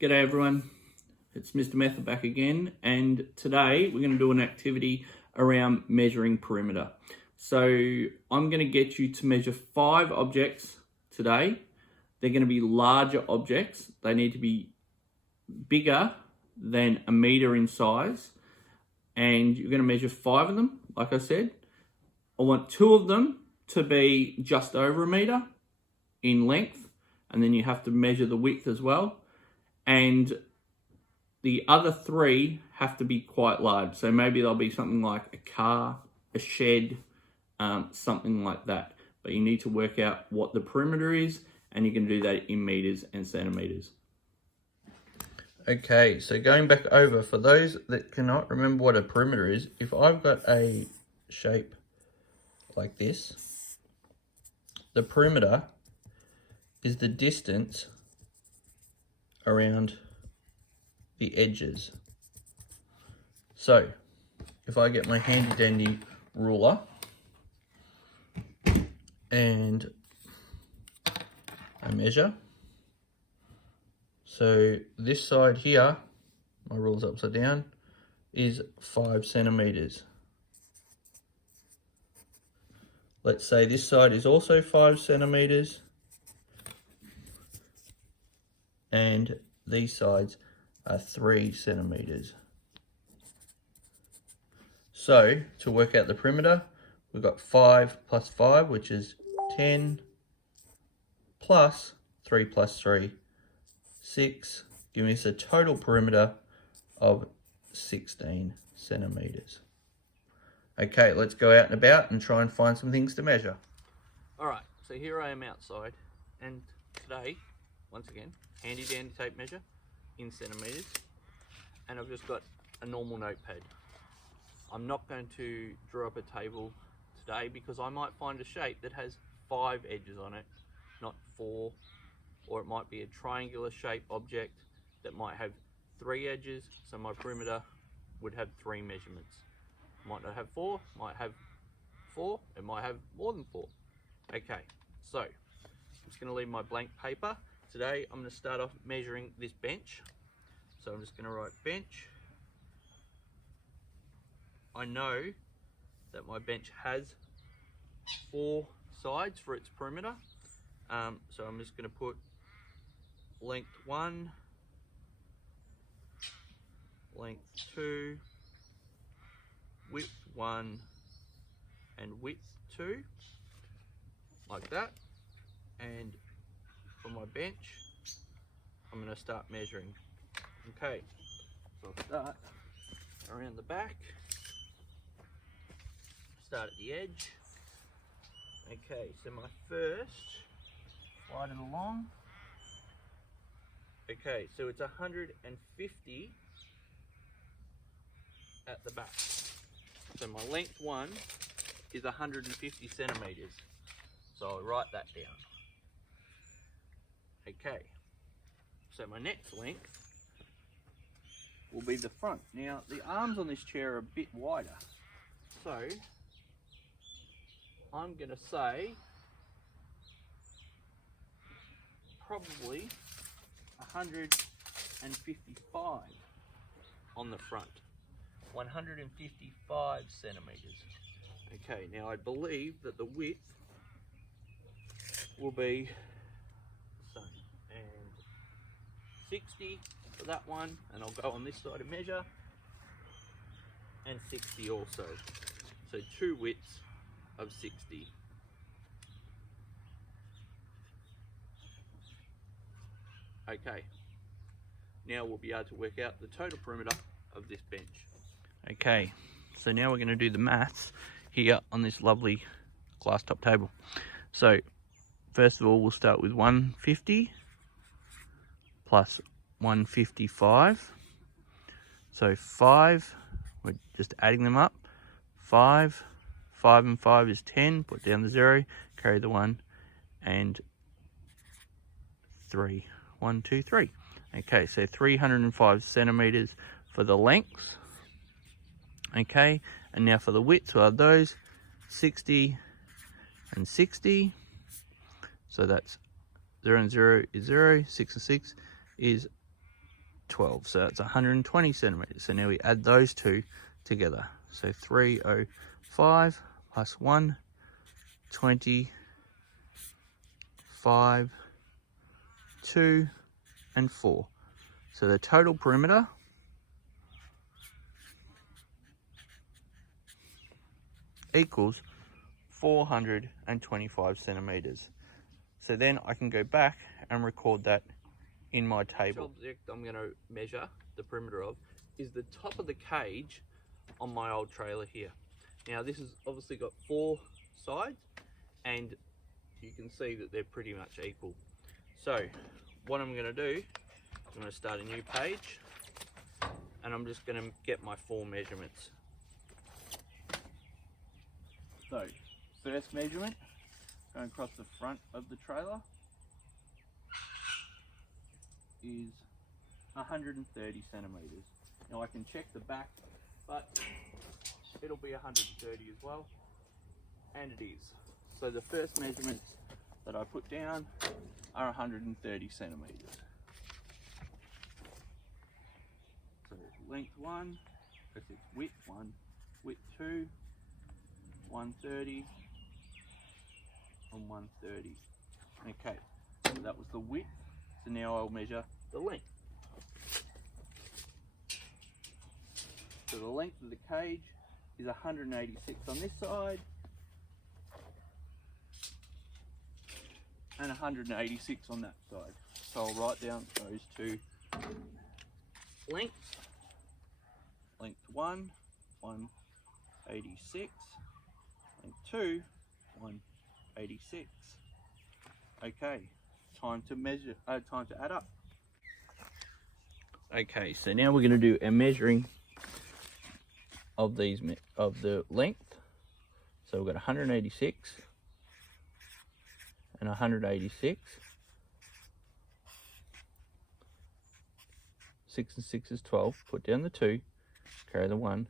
G'day everyone, it's Mr. Method back again, and today we're going to do an activity around measuring perimeter. So I'm going to get you to measure 5 objects today. They're going to be larger objects. They need to be bigger than a meter in size, and you're going to measure 5 of them. Like I said, I want 2 of them to be just over a meter in length, and then you have to measure the width as well. And the other 3 have to be quite large. So maybe they'll be something like a car, a shed, something like that. But you need to work out what the perimeter is, and you can do that in meters and centimeters. Okay, so going back over, for those that cannot remember what a perimeter is, if I've got a shape like this, the perimeter is the distance around the edges. So if I get my handy dandy ruler and I measure, so this side here, my ruler's upside down, is 5 centimeters. Let's say this side is also 5 centimeters, and these sides are 3 centimeters. So to work out the perimeter, we've got 5 plus 5, which is 10, plus 3 plus 3, 6, giving us a total perimeter of 16 centimeters. Okay, let's go out and about and try and find some things to measure. Alright, so here I am outside, and today, once again, handy dandy tape measure in centimeters, and I've just got a normal notepad. I'm not going to draw up a table today because I might find a shape that has 5 edges on it, not 4, or it might be a triangular shaped object that might have 3 edges, so my perimeter would have 3 measurements. Might not have 4, might have 4, it might have more than 4. Okay, so I'm just going to leave my blank paper. Today I'm going to start off measuring this bench. So I'm just going to write bench. I know that my bench has 4 sides for its perimeter. So I'm just going to put length 1, length 2, width 1, and width 2, like that. And for my bench, I'm going to start measuring. Okay, so I'll start around the back, start at the edge. Okay, so my first, slide it along. Okay, so it's 150 at the back. So my length 1 is 150 centimeters. So I'll write that down. Okay, so my next length will be the front. Now the arms on this chair are a bit wider, so I'm going to say probably 155 on the front. 155 centimeters. Okay, now I believe that the width will be 60 for that one, and I'll go on this side and measure, and 60 also. So 2 widths of 60. Okay, now we'll be able to work out the total perimeter of this bench. Okay, so now we're going to do the maths here on this lovely glass top table. So first of all, we'll start with 150 plus 155, so 5, we're just adding them up, 5 and 5 is 10, put down the 0, carry the 1, and 3, 1, 2, 3. Okay, so 305 centimeters for the length. Okay, and now for the width, we'll have those 60 and 60, so that's 0 and 0 is 0, 6 and 6 is 12, so that's 120 centimetres. So now we add those two together. So 305 plus 120, 5, 2, and 4. So the total perimeter equals 425 centimetres. So then I can go back and record that in my table. The object I'm going to measure the perimeter of is the top of the cage on my old trailer here. Now this has obviously got 4 sides, and you can see that they're pretty much equal. So what I'm going to do, I'm going to start a new page, and I'm just going to get my 4 measurements. So first measurement, going across the front of the trailer, is 130 centimetres. Now I can check the back, but it'll be 130 as well, and it is. So the first measurements that I put down are 130 centimetres. So length 1, because it's width 1, width 2, 130, and 130. Okay, so that was the width. So now I'll measure the length. So the length of the cage is 186 on this side and 186 on that side. So I'll write down those two lengths. Length 1, 186. Length 2, 186. Okay, time to measure. Time to add up. Okay, so now we're going to do a measuring of these of the length. So we've got 186 and 186. 6 and 6 is 12. Put down the 2. Carry the 1.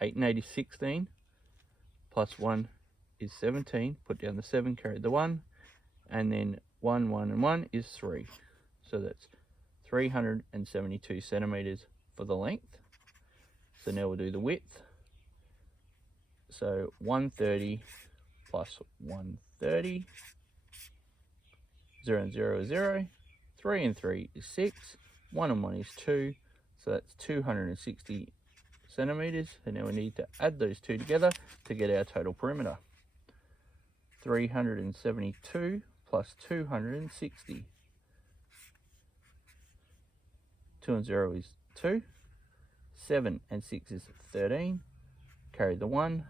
8 and 8 is 16. Plus 1 is 17. Put down the 7. Carry the 1. And then 1, 1, and 1 is 3. So that's 372 centimetres for the length. So now we'll do the width. So 130 plus 130. 0 and 0 is 0. 3 and 3 is 6. 1 and 1 is 2. So that's 260 centimetres. And now we need to add those two together to get our total perimeter. 372 plus 260. 2 and 0 is 2. 7 and 6 is 13. Carry the 1.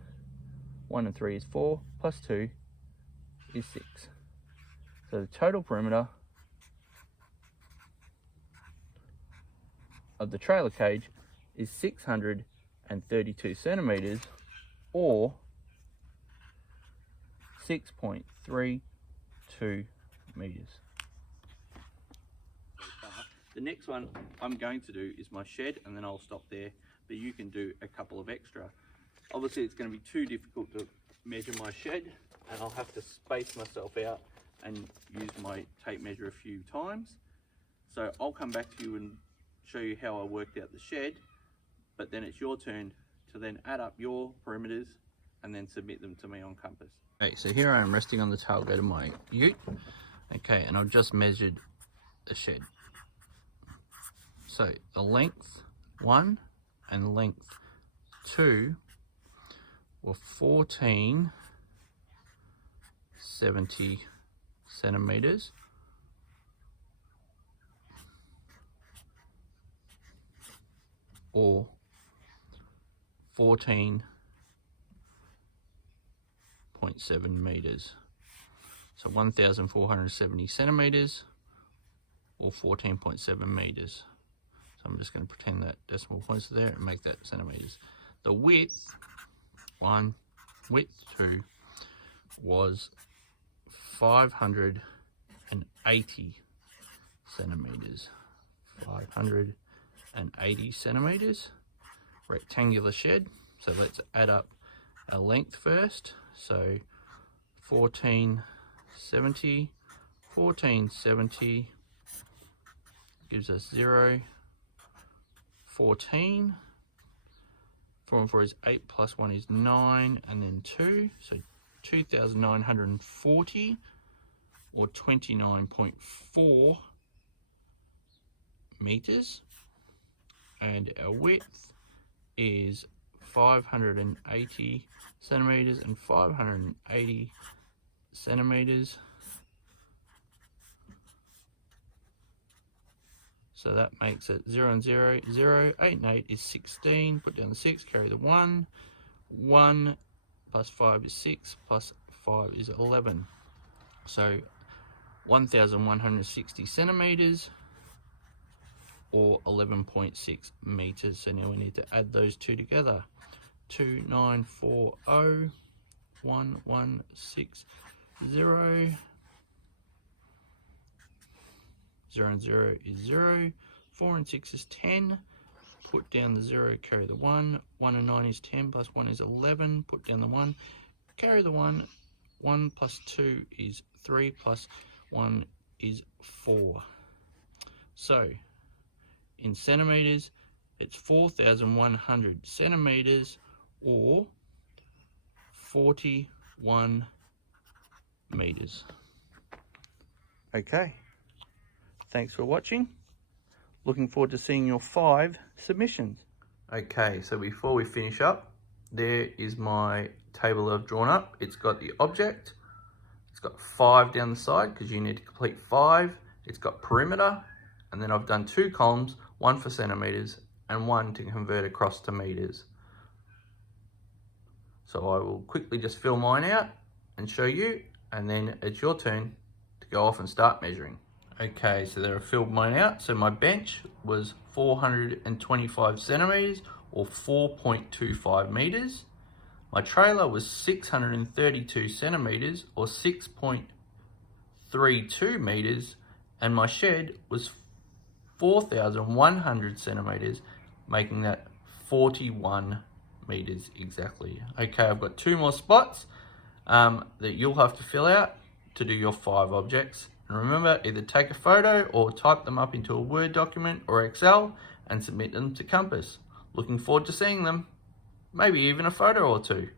1 and 3 is 4. Plus 2 is 6. So the total perimeter of the trailer cage is 632 centimetres, or 6.32 metres. The next one I'm going to do is my shed, and then I'll stop there, but you can do a couple of extra. Obviously it's going to be too difficult to measure my shed, and I'll have to space myself out and use my tape measure a few times. So I'll come back to you and show you how I worked out the shed, but then it's your turn to then add up your perimeters and then submit them to me on Compass. Okay, so here I am resting on the tailgate of my ute. Okay, and I've just measured the shed. So the length 1 and length 2 were 1470 centimetres, or 14.7 metres. So 1,470 centimetres, or 14.7 metres. So I'm just going to pretend that decimal points are there and make that centimetres. The width 1, width 2 was 580 centimetres. 580 centimetres. Rectangular shed. So let's add up our length first. So 1470 gives us 0, 14. 4 and 4 is 8, plus 1 is 9, and then 2. So 2,940, or 29.4 meters. And our width is 580 centimeters and 580 centimeters. So that makes it 0 and 0, 0, 8 and 8 is 16. Put down the 6, carry the 1. 1 plus 5 is 6, plus 5 is 11. So 1,160 centimeters, or 11.6 meters. So now we need to add those two together. 2940, 1160. 0 and 0 is 0. 4 and 6 is 10. Put down the 0, carry the 1. 1 and 9 is 10, plus 1 is 11. Put down the 1, carry the 1. 1 plus 2 is 3, plus 1 is 4. So in centimeters, it's 4,100 centimeters, or 41 meters. Okay, thanks for watching. Looking forward to seeing your 5 submissions. Okay, so before we finish up, there is my table I've drawn up. It's got the object, it's got 5 down the side because you need to complete 5. It's got perimeter, and then I've done 2 columns, 1 for centimeters and 1 to convert across to meters. So I will quickly just fill mine out and show you, and then it's your turn to go off and start measuring. Okay, so there I filled mine out. So my bench was 425 centimeters, or 4.25 meters. My trailer was 632 centimeters, or 6.32 meters, and my shed was 4,100 centimeters, making that 41 meters exactly. Okay, I've got 2 more spots that you'll have to fill out to do your 5 objects. And remember, either take a photo or type them up into a Word document or Excel and submit them to Compass. Looking forward to seeing them. Maybe even a photo or 2.